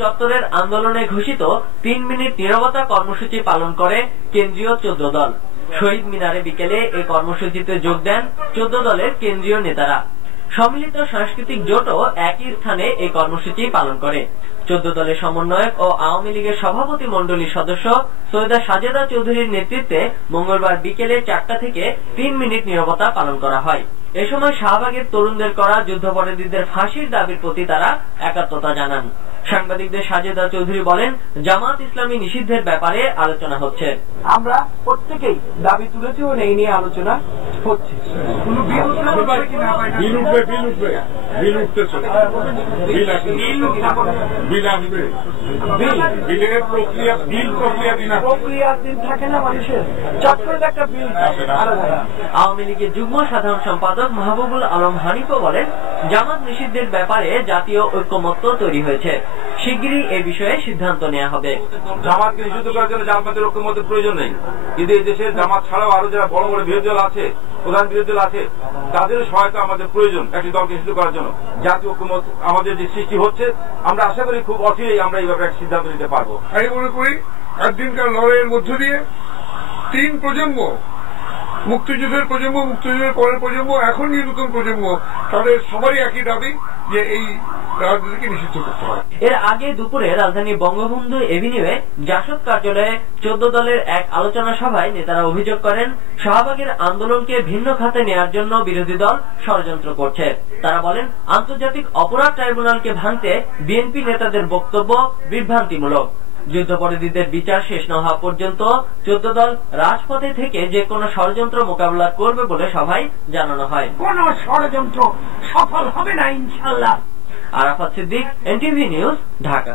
চত্বরের আন্দোলনে ঘোষিত তিন মিনিট নিরবতা কর্মসূচি পালন করে কেন্দ্রীয় চোদ্দ দল শহীদ মিনারে বিকেলে এই কর্মসূচিতে যোগ দেন চোদ্দ দলের কেন্দ্রীয় নেতারা। সম্মিলিত সাংস্কৃতিক জোটও একই স্থানে এই কর্মসূচি পালন করে। চোদ্দ দলের সমন্বয়ক ও আওয়ামী লীগের সভাপতি মণ্ডলীর সদস্য সৈয়দা সাজেদা চৌধুরীর নেতৃত্বে মঙ্গলবার বিকেলে চারটা থেকে তিন মিনিট নিরবতা পালন করা হয়। এ সময় শাহবাগের তরুণদের করা যুদ্ধাপরাধীদের ফাঁসির দাবির প্রতি তারা একাত্মতা জানান। সাংবাদিকদের সাজেদা চৌধুরী বলেন জামাত ইসলামী নিষিদ্ধের ব্যাপারে আলোচনা হচ্ছে। আমরা প্রত্যেকেই দাবি তুলেছি ও এই নিয়ে আলোচনা হচ্ছে। আওয়ামী লীগের যুগ্ম সাধারণ সম্পাদক মাহবুবুল আলম হানিফও বলেন জামাত নিষিদ্ধের ব্যাপারে জাতীয় ঐক্যমত্য তৈরি হয়েছে। শিগগিরই এ বিষয়ে সিদ্ধান্ত নেওয়া হবে। জামাতকে নিষিদ্ধ করার জন্য জামাতের ঐক্যমতের প্রয়োজন নেই। কিন্তু এই দেশের জামাত ছাড়াও আরও যারা বড় বড় বিরোধী দল আছে প্রধান বিরোধী দল আছে তাদের সহায়তা আমাদের প্রয়োজন একটি দলকে নিষিদ্ধ করার জন্য। জাতীয় ঐক্যমত আমাদের যে সৃষ্টি হচ্ছে আমরা আশা করি খুব অচিরেই আমরা এই ব্যাপারে একটা সিদ্ধান্ত নিতে পারব। আমি মনে করি একদিনকার লড়াইয়ের মধ্য দিয়ে তিন প্রজন্ম মুক্তিযুদ্ধের প্রজন্ম, মুক্তিযুদ্ধের পরের প্রজন্ম, এখন যে নতুন প্রজন্ম তাদের সবারই একই দাবি যে এই রাজনীতিকে নিষিদ্ধ করতে হবে। এর আগে দুপুরে রাজধানী বঙ্গবন্ধু এভিনিউয়ে জাসদ কার্যালয়ে চোদ্দ দলের এক আলোচনা সভায় নেতারা অভিযোগ করেন, শাহবাগের আন্দোলনকে ভিন্ন খাতে নেয়ার জন্য বিরোধী দল ষড়যন্ত্র করছে। তারা বলেন, আন্তর্জাতিক অপরাধ ট্রাইব্যুনালকে ভাঙতে বিএনপি নেতাদের বক্তব্য বিভ্রান্তিমূলক। যুদ্ধাপরাধীদের বিচার শেষ না হওয়া পর্যন্ত চোদ্দ দল রাজপথে থেকে যে কোনো ষড়যন্ত্র মোকাবেলা করবে বলে সভায় জানানো হয়। কোন ষড়যন্ত্র সফল হবে না ইনশাল্লাহ আরাফাত সিদ্দিক এনটিভি নিউজ ঢাকা।